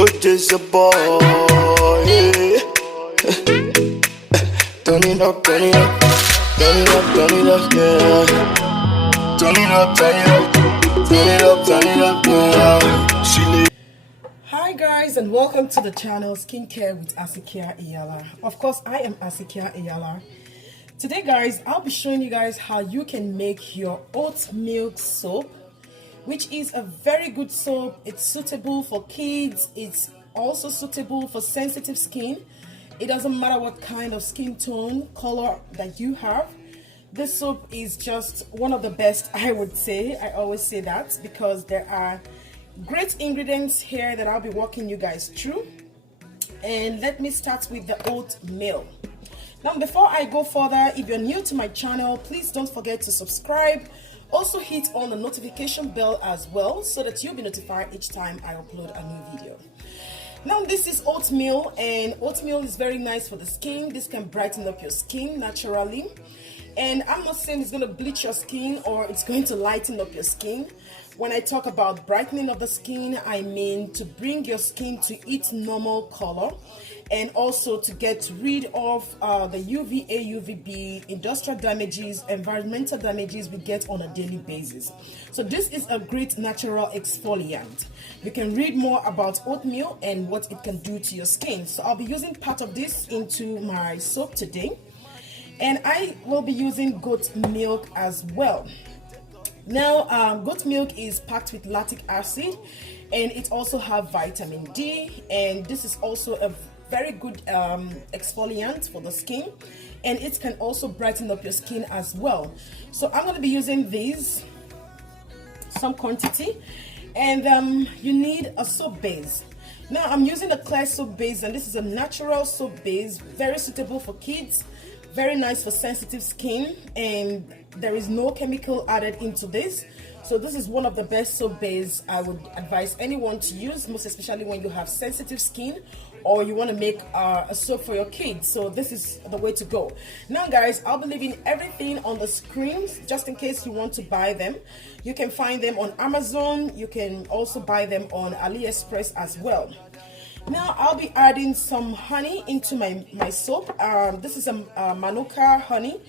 Good is a boy. Yeah. Turn it up, turn it up, turn it up, turn it up, yeah. Turn it up, turn it up, turn it up, turn it up, yeah. Hi guys, and welcome to the channel Skincare with Asikia Iyala. Of course, I am Asikia Iyala. Today guys, I'll be showing you guys how you can make your oatmeal soap, which is a very good soap. It's suitable for kids. It's also suitable for sensitive skin. It doesn't matter what kind of skin tone, color that you have. This soap is just one of the best, I would say. I always say that because there are great ingredients here that I'll be walking you guys through. And let me start with the oatmeal. Now, before I go further, if you're new to my channel, please don't forget to subscribe. Also hit on the notification bell as well so that you'll be notified each time I upload a new video. Now, this is oatmeal, and oatmeal is very nice for the skin. This can brighten up your skin naturally. And I'm not saying it's going to bleach your skin or it's going to lighten up your skin. When I talk about brightening of the skin, I mean to bring your skin to its normal color, and also to get rid of the UVA, UVB, industrial damages, environmental damages we get on a daily basis. So this is a great natural exfoliant. You can read more about oatmeal and what it can do to your skin. So I'll be using part of this into my soap today. And I will be using goat milk as well. Now, goat milk is packed with lactic acid, and it also have vitamin D, and this is also a very good exfoliant for the skin, and it can also brighten up your skin as well. So I'm going to be using these, some quantity, and you need a soap base. Now, I'm using a clear soap base, and this is a natural soap base, very suitable for kids, very nice for sensitive skin, and there is no chemical added into this. So this is one of the best soap base I would advise anyone to use, most especially when you have sensitive skin or you want to make a soap for your kids. So this is the way to go. Now guys, I'll be leaving everything on the screen just in case you want to buy them. You can find them on Amazon. You can also buy them on AliExpress as well. Now I'll be adding some honey into my soap. This is a Manuka honey,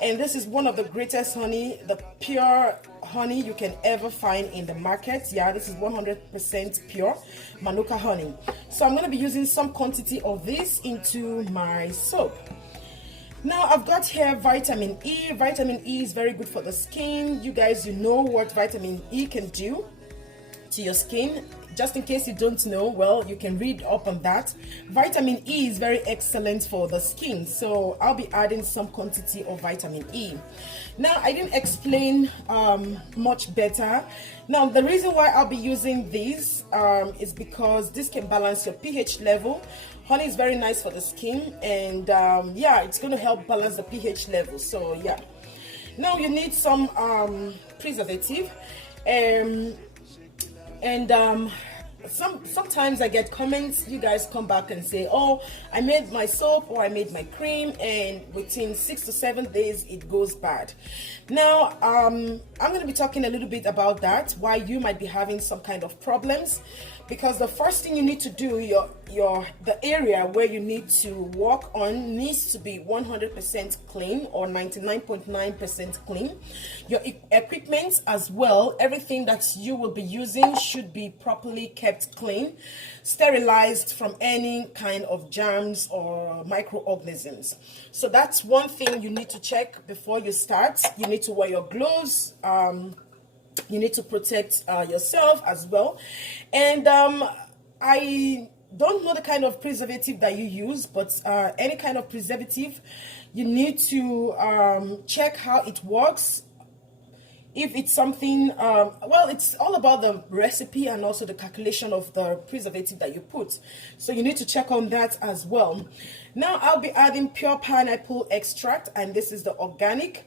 and this is one of the greatest honey, the pure honey you can ever find in the market. Yeah, this is 100% pure Manuka honey. So I'm going to be using some quantity of this into my soap. Now I've got here vitamin E. Vitamin E is very good for the skin. You guys, you know what vitamin E can do to your skin. Just in case you don't know, well, you can read up on that. Vitamin E is very excellent for the skin, so I'll be adding some quantity of vitamin E. Now, I didn't explain much better. Now, the reason why I'll be using these is because this can balance your pH level. Honey is very nice for the skin, and yeah, it's going to help balance the pH level. So yeah. Now you need some preservative. Sometimes I get comments. You guys come back and say, oh, I made my soap or I made my cream, and within 6 to 7 days it goes bad. Now I'm going to be talking a little bit about that, why you might be having some kind of problems, because the first thing you need to do, the area where you need to work on needs to be 100% clean or 99.9% clean. Your equipment as well, everything that you will be using should be properly kept clean, sterilized from any kind of germs or microorganisms. So that's one thing you need to check before you start. You need to wear your gloves. You need to protect yourself as well. And I don't know the kind of preservative that you use, but any kind of preservative, you need to check how it works. If it's something, well, it's all about the recipe and also the calculation of the preservative that you put. So you need to check on that as well. Now I'll be adding pure pineapple extract, and this is the organic.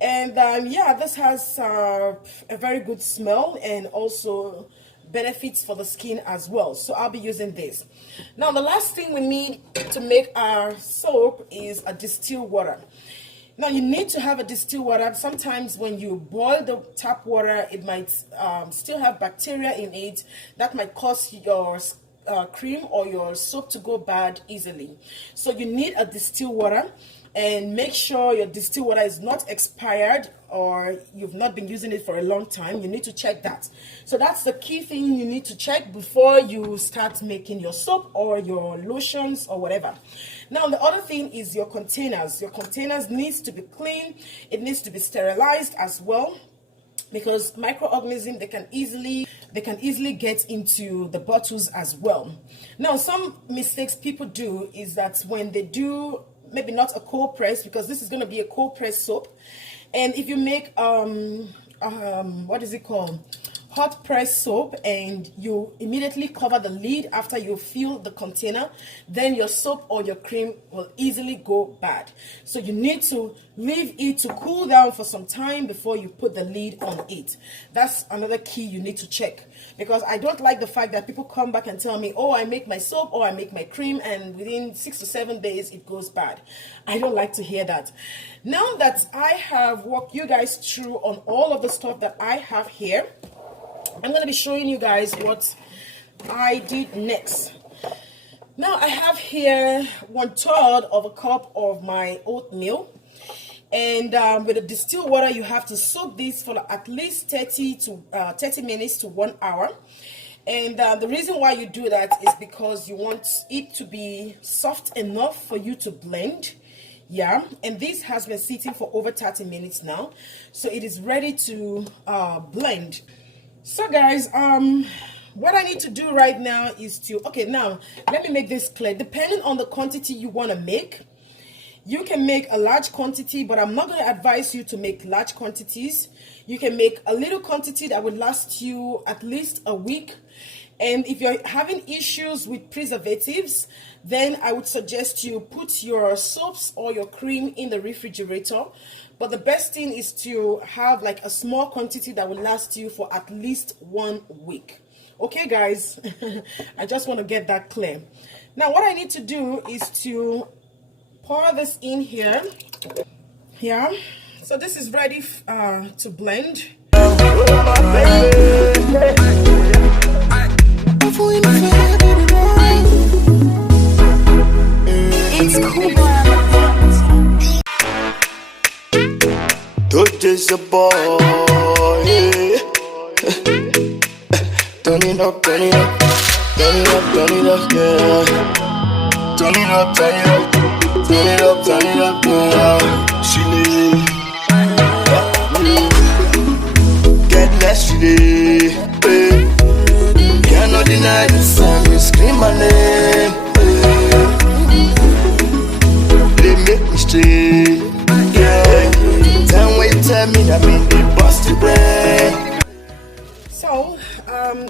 And yeah, this has a very good smell and also benefits for the skin as well. So I'll be using this. Now the last thing we need to make our soap is a distilled water. Now you need to have a distilled water. Sometimes when you boil the tap water, it might still have bacteria in it that might cause your cream or your soap to go bad easily. So you need a distilled water, and make sure your distilled water is not expired or you've not been using it for a long time. You need to check that. So that's the key thing you need to check before you start making your soap or your lotions or whatever. Now the other thing is your containers. Your containers needs to be clean. It needs to be sterilized as well, because microorganisms, they can easily get into the bottles as well. Now some mistakes people do is that when they do, maybe not a cold press, because this is going to be a cold press soap, and if you make what is it called, hot press soap, and you immediately cover the lid after you fill the container, then your soap or your cream will easily go bad. So you need to leave it to cool down for some time before you put the lid on it. That's another key you need to check, because I don't like the fact that people come back and tell me, oh, I make my soap or I make my cream and within 6 to 7 days it goes bad. I don't like to hear that. Now that I have walked you guys through on all of the stuff that I have here, I'm going to be showing you guys what I did next. Now I have here 1/3 of a cup of my oatmeal, and with the distilled water you have to soak this for at least 30 minutes to 1 hour. And the reason why you do that is because you want it to be soft enough for you to blend. Yeah, and this has been sitting for over 30 minutes now, so it is ready to blend. So guys, what I need to do right now is to, okay, now let me make this clear. Depending on the quantity you want to make, you can make a large quantity, but I'm not going to advise you to make large quantities. You can make a little quantity that would last you at least a week. And if you're having issues with preservatives, then I would suggest you put your soaps or your cream in the refrigerator. But the best thing is to have like a small quantity that will last you for at least 1 week. Okay, guys, I just want to get that clear. Now, what I need to do is to pour this in here. Yeah, so this is ready to blend. It's cool. Just a boy, yeah. Turn it up, turn it up, turn it up, turn it up, yeah. Turn it up, turn it up, turn it up, turn it up, yeah. She need, get less she need, cannot deny this song, you scream my name, they make me straight, yeah. Tell me that make me bust the brain. So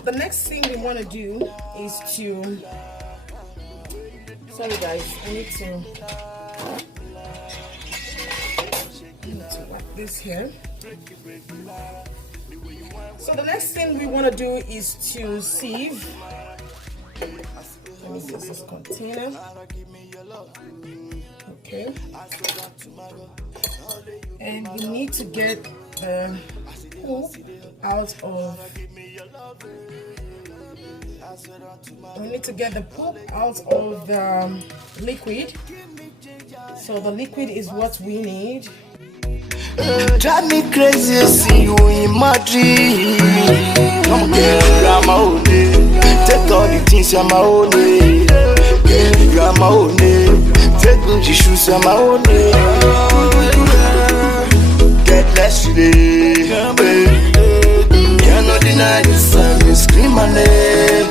the next thing we want to do is to, sorry guys, I need to wipe this here. So the next thing we want to do is to sieve. Let me use this container. Okay, and we need to get the poop out of. We need to get the poop out of the liquid. So the liquid is what we need. Drive me crazy, see you in Madrid. Come get you my own name. Take all the things I'm my own name. You are my own name. Take Gucci shoes I'm my own name. Get less today. Cannot deny this time. You scream my name.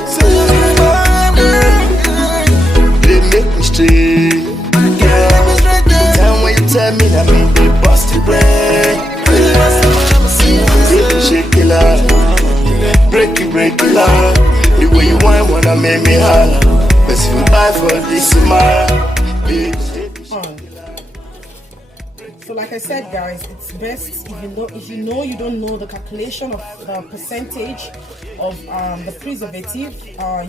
They make me straight. Time when you tell me that me be busted brain. Shake it out, break it out. The way you want wanna make me holler. But if you buy for this tomorrow. So like I said guys, it's best if you don't know the calculation of the percentage of the preservative,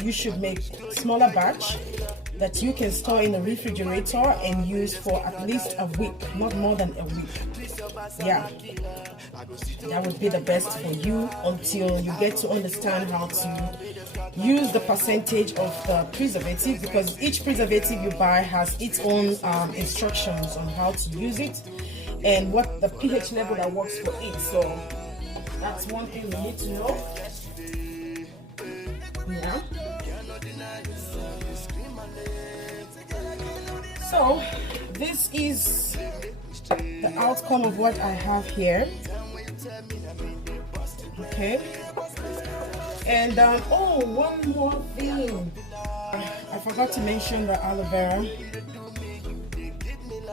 you should make smaller batch. that you can store in the refrigerator and use for at least a week, not more than a week. Yeah, that would be the best for you until you get to understand how to use the percentage of the preservative, because each preservative you buy has its own instructions on how to use it and what the pH level that works for it. So that's one thing you need to know. Yeah. So this is the outcome of what I have here. Okay. And oh, one more thing. I forgot to mention the aloe vera.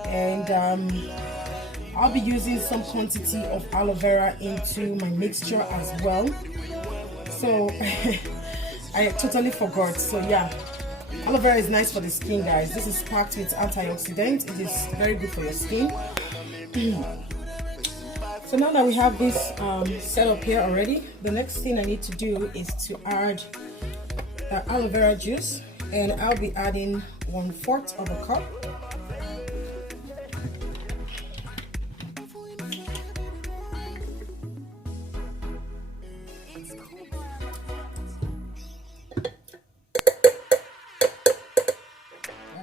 And I'll be using some quantity of aloe vera into my mixture as well. So I totally forgot. So yeah, aloe vera is nice for the skin, guys. This is packed with antioxidants. It is very good for your skin. So now that we have this set up here already, the next thing I need to do is to add the aloe vera juice, and I'll be adding 1/4 of a cup.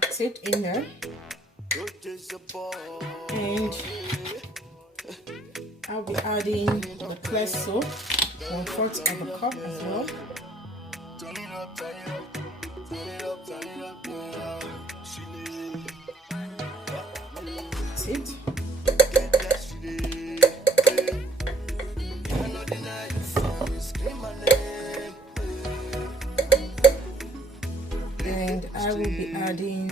That's it in there. And I'll be adding the clear soap, 1/4 of a cup as well. That's it. And I will be adding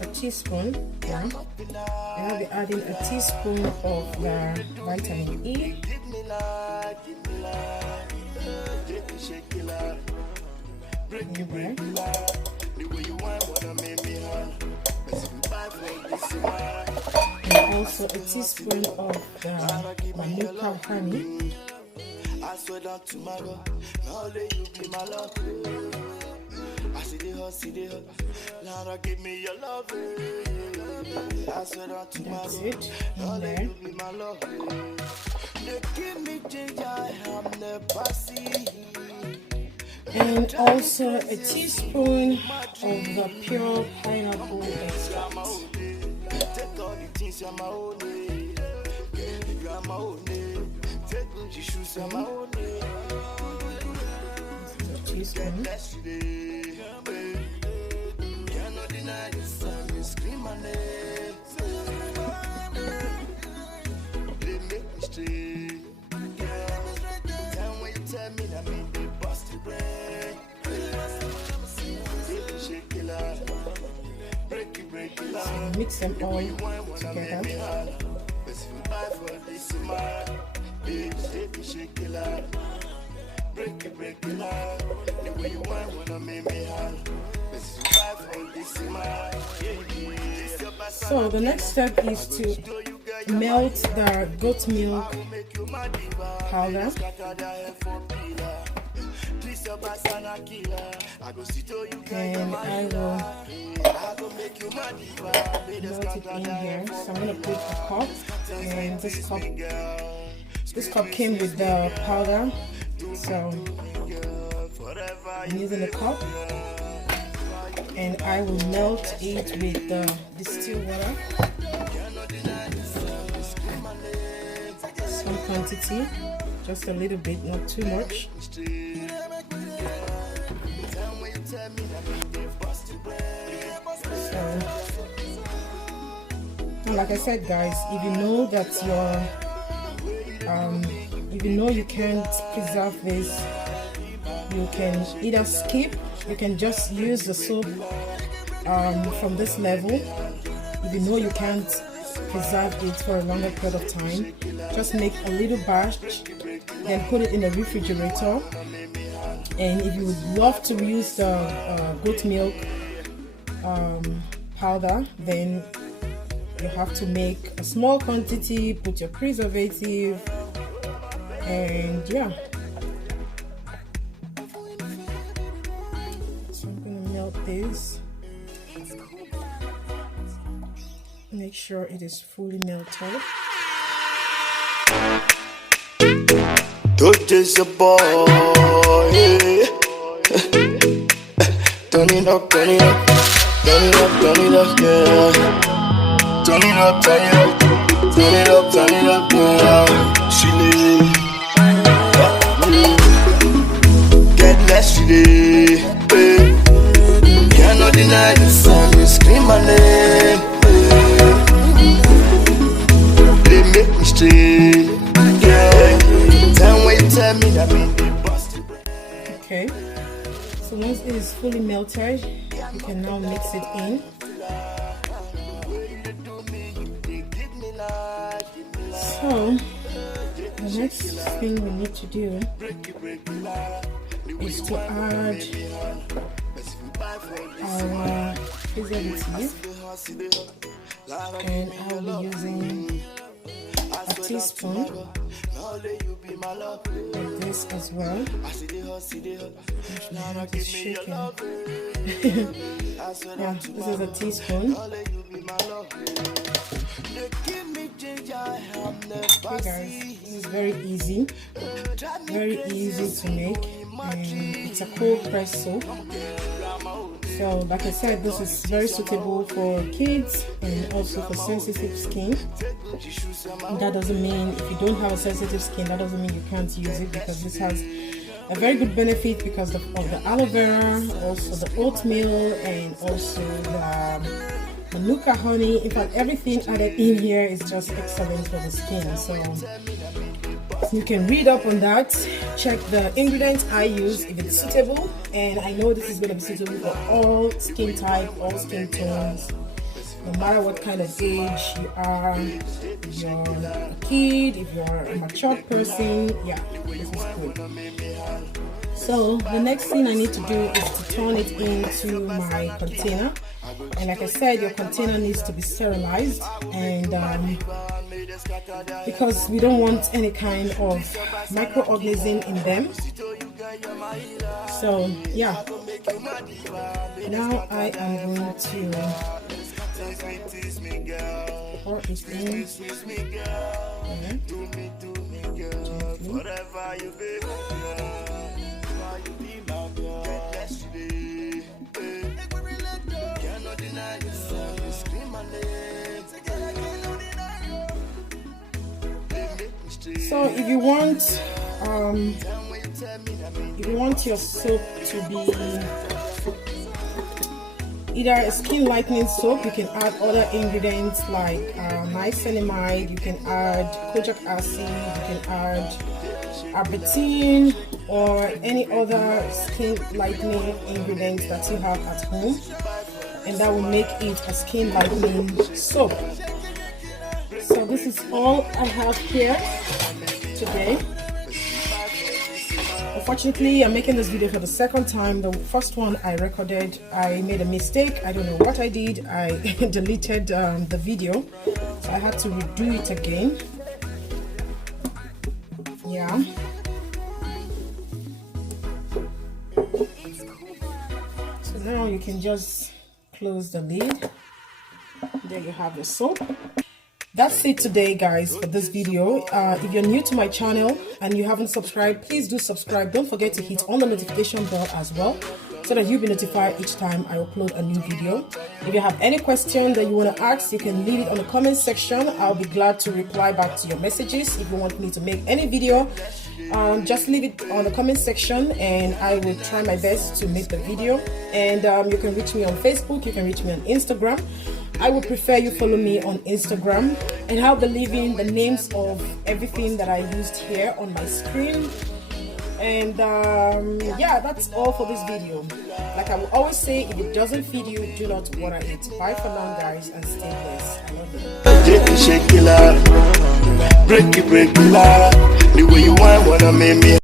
a teaspoon, yeah. And I'll be adding a teaspoon of the vitamin E. And also a teaspoon of the manuka honey. I swear down to my God, now let you be my love. I see the hurt, now give me your love. I swear down to my God, now let you be my love. They give me ginger, I'm never see. And also a teaspoon of the pure pineapple extract. Take all the things you're my own, you're my own. Teaspoon. So mix them all together. So the next step is to melt the goat milk powder. And I will melt it in here. So I'm going to put a cup, and this cup came with the powder, so I'm using the cup, and I will melt it with the distilled water, some quantity, just a little bit, not too much. So, like I said, guys, if you know that if you know you can't preserve this, you can either skip, you can just use the soap from this level. If you know you can't preserve it for a longer period of time, just make a little batch, then put it in the refrigerator. And if you would love to use the goat milk powder, then you have to make a small quantity, put your preservative, and yeah, sure it is fully melted. Don't just a boy, yeah. Turn it up, turn it up, turn it up, turn it up, yeah. Turn it up, turn it up, turn it up, turn it up, yeah. She live, get less today, yeah. Cannot deny the sun, you scream my name, yeah. They make me straight, yeah. Time when you tell me that mean they bust it. Okay, so once it is fully melted, you can now mix it in. So the next thing we need to do is to add our preservative, and I will be using a teaspoon like this as well. Just shaking. Yeah, this is a teaspoon. Okay guys, this is very easy to make, and it's a cold press soap. So like I said, this is very suitable for kids and also for sensitive skin. And that doesn't mean if you don't have a sensitive skin, that doesn't mean you can't use it, because this has a very good benefit because of the aloe vera, also the oatmeal, and also the Manuka honey. In fact, everything added in here is just excellent for the skin. So you can read up on that, check the ingredients I use if it's suitable, and I know this is going to be suitable for all skin type, all skin tones, no matter what kind of age you are. If you're a kid, if you're a mature person, yeah, this is good. So the next thing I need to do is to turn it into my container, and like I said, your container needs to be sterilized, and because we don't want any kind of microorganism in them. So yeah, now I am going to pour it in. So if you want your soap to be either a skin lightening soap, you can add other ingredients like niacinamide, you can add kojic acid, you can add arbutin, or any other skin lightening ingredients that you have at home, and that will make it a skin lightening soap. So this is all I have here today. Unfortunately, I'm making this video for the second time. The first one I recorded, I made a mistake. I don't know what I did. I deleted the video, so I had to redo it again. Yeah. So now you can just close the lid. There you have the soap. That's it today, guys, for this video. If you're new to my channel and you haven't subscribed, please do subscribe. Don't forget to hit on the notification bell as well, so that you'll be notified each time I upload a new video. If you have any question that you want to ask, you can leave it on the comment section. I'll be glad to reply back to your messages. If you want me to make any video, just leave it on the comment section and I will try my best to make the video. And you can reach me on Facebook, you can reach me on Instagram. I would prefer you follow me on Instagram, and I'll be leaving the names of everything that I used here on my screen. And yeah, that's all for this video. Like I will always say, if it doesn't feed you, do not water it. Bye for now, guys, and stay blessed. I love you. Shake it, break it, the way you want, wanna make me.